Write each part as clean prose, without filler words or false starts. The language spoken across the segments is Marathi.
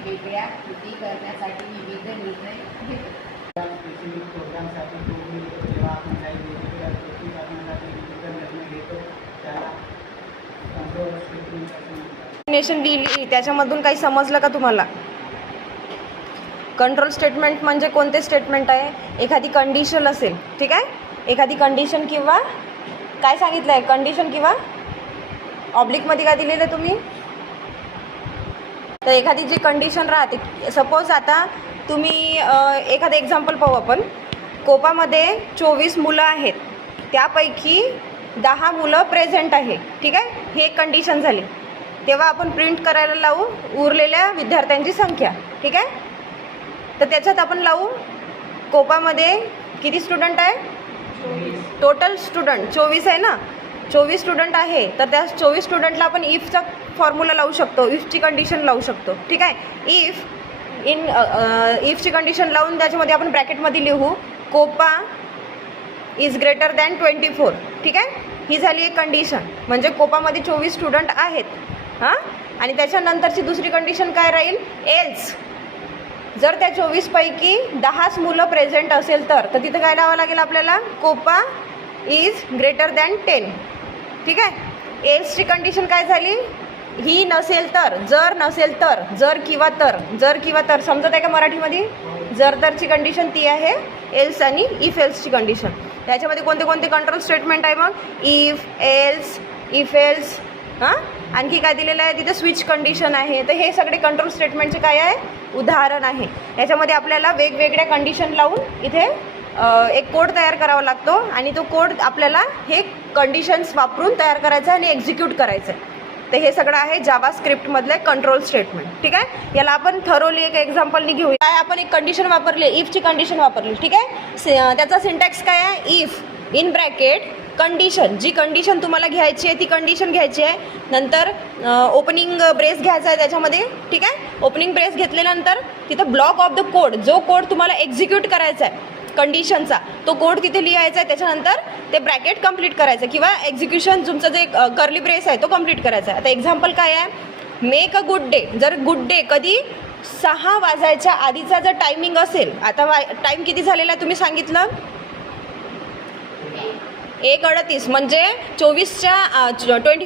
वेगवेगळ्या कृती करण्यासाठी विविध निर्णय घेतो. स्पेसिफिक प्रोग्रामसाठी जेव्हा आपण काही वेगवेगळ्या कृती करण्यासाठी विविध निर्णय घेतो त्याला कंट्रोल स्टेटमेंट असे म्हणतात. डेफिनेशन लिहिली त्याच्यामधून काही समजलं का तुम्हाला? कंट्रोल स्टेटमेंट म्हणजे कोणते स्टेटमेंट आहे? एखादी कंडिशन असेल, ठीक आहे, एखादी कंडिशन किंवा काय सांगितलं आहे, कंडिशन किंवा ऑब्लिकमध्ये काय दिलेलं आहे तुम्ही? तर एखादी जी कंडिशन राहते, सपोज आता तुम्ही एखादं एक्झाम्पल पाहू आपण. कोपामध्ये 24 मुलं आहेत, त्यापैकी 10 मुलं प्रेझेंट आहे, ठीक आहे, हे एक कंडिशन झाली. तेव्हा आपण प्रिंट करायला लावू उरलेल्या विद्यार्थ्यांची संख्या, ठीक आहे. तर त्याच्यात आपण लावू कोपामध्ये किती स्टुडंट आहे? टोटल स्टुडंट 24 आहे ना, 24 स्टुडंट आहे. तर त्या 24 स्टुडंटला आपण इफचा फॉर्म्युला लावू शकतो, इफची कंडिशन लावू शकतो, ठीक आहे. इफची कंडिशन लावून त्याच्यामध्ये आपण ब्रॅकेटमध्ये लिहू कोपा इज ग्रेटर दॅन 24, ठीक आहे. ही झाली एक कंडिशन, म्हणजे कोपामध्ये 24 स्टुडंट आहेत. हां, आणि त्याच्यानंतरची दुसरी कंडिशन काय राहील? एल्स जर त्या 24 पैकी 10च मुलं प्रेझेंट असेल तर तिथं काय लावावं लागेल आपल्याला? कोपा इज ग्रेटर दॅन 10, ठीक आहे. एल्सची कंडिशन काय झाली? ही नसेल तर, जर नसेल तर, जर किंवा तर, जर किंवा तर समजत आहे का मराठीमध्ये? जर तरची कंडिशन ती आहे एल्स आणि इफ एल्सची कंडिशन. त्याच्यामध्ये कोणते कोणते कंट्रोल स्टेटमेंट आहे मग? If, else, if else. हां, आणखी काय दिलेलं आहे तिथे? स्विच कंडिशन आहे. तर हे सगळे कंट्रोल स्टेटमेंटचे काय आहे? उदाहरण आहे. याच्यामध्ये आपल्याला वेगवेगळ्या कंडिशन लावून इथे एक कोड तयार करावा लागतो आणि तो कोड आपल्याला हे कंडिशन्स वापरून तयार करायचा आणि एक्झिक्यूट करायचं आहे. तर हे सगळं आहे जावा स्क्रिप्टमधले कंट्रोल स्टेटमेंट, ठीक आहे. याला आपण थरोली एक एक्झाम्पलनी घेऊया. काय आपण एक कंडिशन वापरली, इफची कंडिशन वापरली, ठीक आहे. त्याचा सिंटॅक्स काय आहे? इफ इन ब्रॅकेट कंडिशन, जी कंडिशन तुम्हाला घ्यायची आहे ती कंडिशन घ्यायची आहे. नंतर ओपनिंग ब्रेस घ्यायचा आहे त्याच्यामध्ये, ठीक आहे. ओपनिंग ब्रेस घेतल्यानंतर तिथं ब्लॉक ऑफ द कोड, जो कोड तुम्हाला एक्झिक्यूट करायचा आहे कंडिशनचा, तो कोड तिथे लिहायचा आहे. त्याच्यानंतर ते ब्रॅकेट कंप्लीट करायचं किंवा एक्झिक्युशन तुमचं जे कर्ली ब्रेस आहे तो कंप्लीट करायचा आहे. आता एक्झाम्पल काय आहे? Make a good day. जर गुड डे कधी 6 वाजायच्या आधीचा जर टायमिंग असेल, आता टाईम किती झालेला आहे तुम्ही सांगितलं? 1:38, म्हणजे 24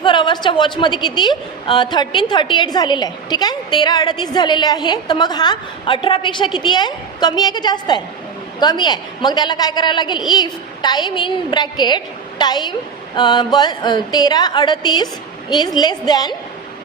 आवर्सच्या वॉचमध्ये किती? 13:38 झालेलं आहे, ठीक आहे. 13:38 झालेले आहे. तर मग हा 18पेक्षा किती आहे? कमी आहे का जास्त आहे? कमी आहे. मग त्याला काय करायला लागेल? If time in bracket time 13:38 is less than